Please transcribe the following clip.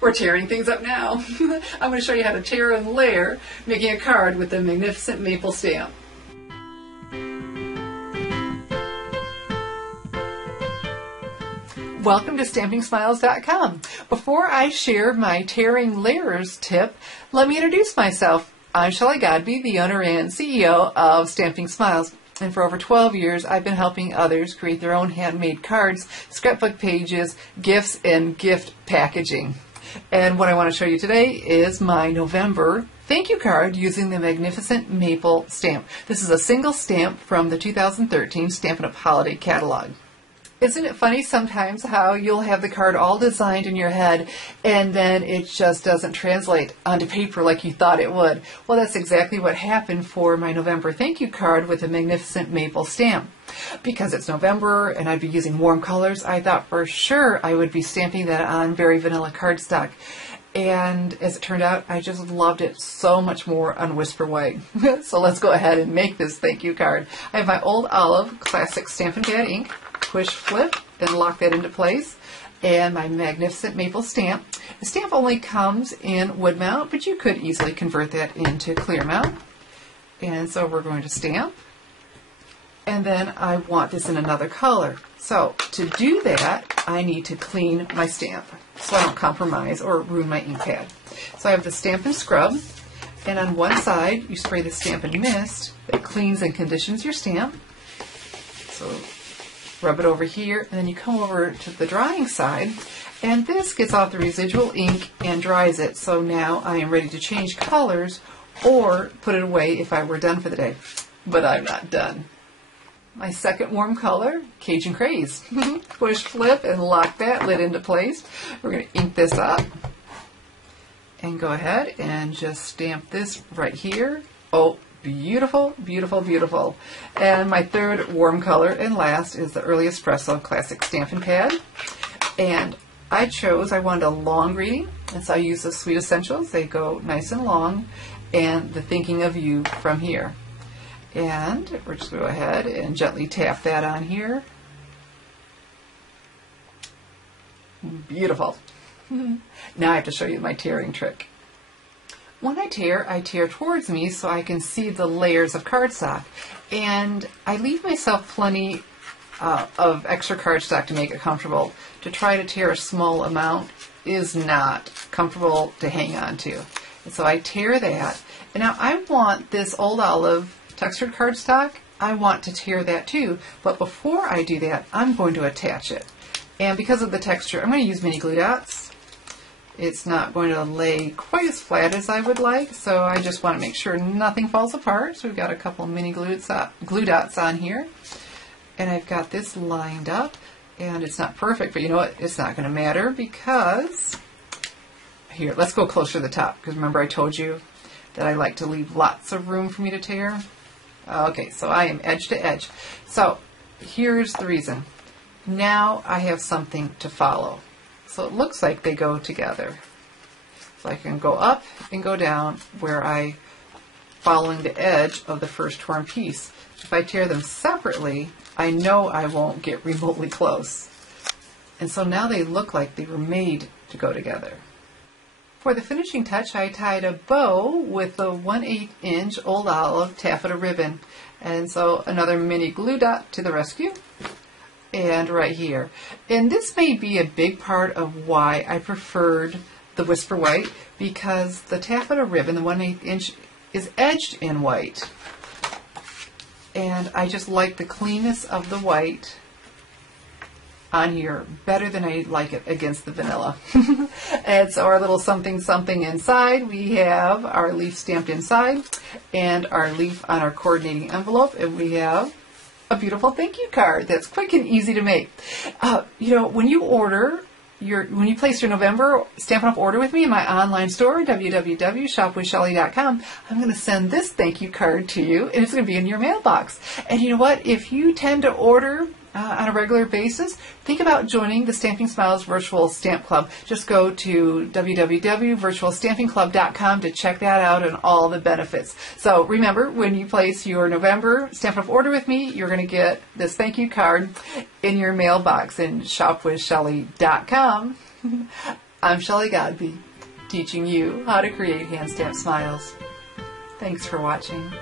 We're tearing things up now. I'm going to show you how to tear and layer, making a card with the magnificent maple stamp. Welcome to StampingSmiles.com. Before I share my tearing layers tip, let me introduce myself. I'm Shelley Godby, the owner and CEO of Stamping Smiles. And for over 12 years, I've been helping others create their own handmade cards, scrapbook pages, gifts, and gift packaging. And what I want to show you today is my November thank you card using the magnificent maple stamp. This is a single stamp from the 2013 Stampin' Up! Holiday Catalog. Isn't it funny sometimes how you'll have the card all designed in your head and then it just doesn't translate onto paper like you thought it would? Well, that's exactly what happened for my November thank you card with a magnificent maple stamp. Because it's November and I'd be using warm colors, I thought for sure I would be stamping that on very vanilla cardstock. And as it turned out, I just loved it so much more on Whisper White. So let's go ahead and make this thank you card. I have my Old Olive Classic Stampin' Pad ink. Push, flip, and lock that into place. And my magnificent maple stamp. The stamp only comes in wood mount, but you could easily convert that into clear mount. And so we're going to stamp. And then I want this in another color. So to do that, I need to clean my stamp so I don't compromise or ruin my ink pad. So I have the Stampin' Scrub, and on one side you spray the Stampin' Mist that cleans and conditions your stamp. So rub it over here, and then you come over to the drying side, and this gets off the residual ink and dries it. So now I am ready to change colors or put it away if I were done for the day. But I'm not done. My second warm color, Cajun Craze. Push, flip, and lock that lid into place. We're going to ink this up and go ahead and just stamp this right here. Oh, beautiful, beautiful, beautiful. And my third warm color and last is the Early Espresso Classic Stampin' Pad. And I wanted a long reading, and so I use the Sweet Essentials. They go nice and long, and the Thinking of You from here. And we're just going to go ahead and gently tap that on here. Beautiful. Now I have to show you my tearing trick. When I tear towards me so I can see the layers of cardstock. And I leave myself plenty of extra cardstock to make it comfortable. To try to tear a small amount is not comfortable to hang on to. And so I tear that. And now I want this Old Olive textured cardstock. I want to tear that too. But before I do that, I'm going to attach it. And because of the texture, I'm going to use mini glue dots. It's not going to lay quite as flat as I would like, so I just want to make sure nothing falls apart. So we've got a couple of mini glue dots on here. And I've got this lined up, and it's not perfect, but you know what? It's not going to matter because, here, let's go closer to the top, because remember I told you that I like to leave lots of room for me to tear? Okay, so I am edge to edge. So here's the reason. Now I have something to follow. So it looks like they go together. So I can go up and go down where I following the edge of the first torn piece. If I tear them separately, I know I won't get remotely close. And so now they look like they were made to go together. For the finishing touch, I tied a bow with a 1/8 inch Old Olive taffeta ribbon. And so another mini glue dot to the rescue. And right here. And this may be a big part of why I preferred the Whisper White, because the taffeta ribbon, the 1/8 inch, is edged in white. And I just like the cleanness of the white on here better than I like it against the vanilla. And so our little something something inside, we have our leaf stamped inside and our leaf on our coordinating envelope, and we have a beautiful thank you card that's quick and easy to make. You know, when you place your November Stampin' Up! Order with me in my online store, www.shopwithshelley.com, I'm going to send this thank you card to you, and it's going to be in your mailbox. And you know what? If you tend to order on a regular basis, think about joining the Stamping Smiles Virtual Stamp Club. Just go to www.virtualstampingclub.com to check that out and all the benefits. So remember, when you place your November Stampin' Up! Order with me, you're going to get this thank you card in your mailbox in shopwithshelley.com. I'm Shelley Godby, teaching you how to create hand stamped smiles. Thanks for watching.